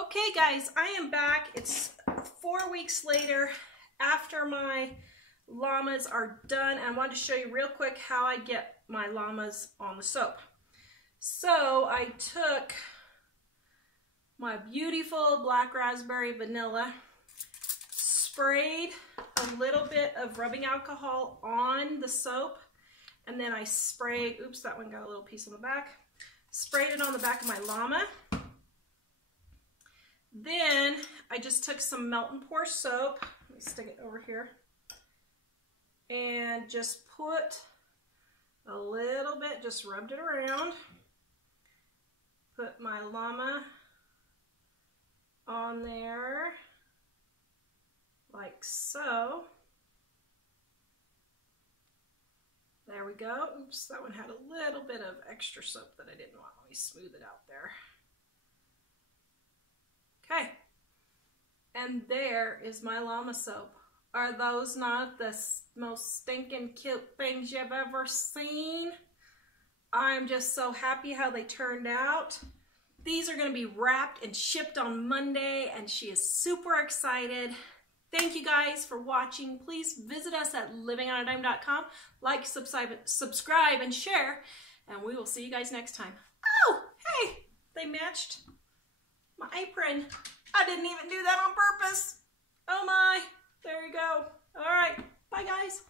Okay guys, I am back. It's 4 weeks later after my llamas are done. I wanted to show you real quick how I get my llamas on the soap. So I took my beautiful black raspberry vanilla, sprayed a little bit of rubbing alcohol on the soap, and then I sprayed, oops, that one got a little piece on the back, sprayed it on the back of my llama. Then I just took some melt and pour soap, let me stick it over here, and just put a little bit, just rubbed it around, put my llama on there like so. There we go. Oops, that one had a little bit of extra soap that I didn't want. Let me smooth it out there. Okay, and there is my llama soap. Are those not the most stinking cute things you've ever seen? I'm just so happy how they turned out. These are going to be wrapped and shipped on Monday, and she is super excited. Thank you guys for watching. Please visit us at livingonadime.com. Like, subscribe, and share, and we will see you guys next time. Oh, hey, they matched my apron. I didn't even do that on purpose. Oh my, there you go. All right, bye guys.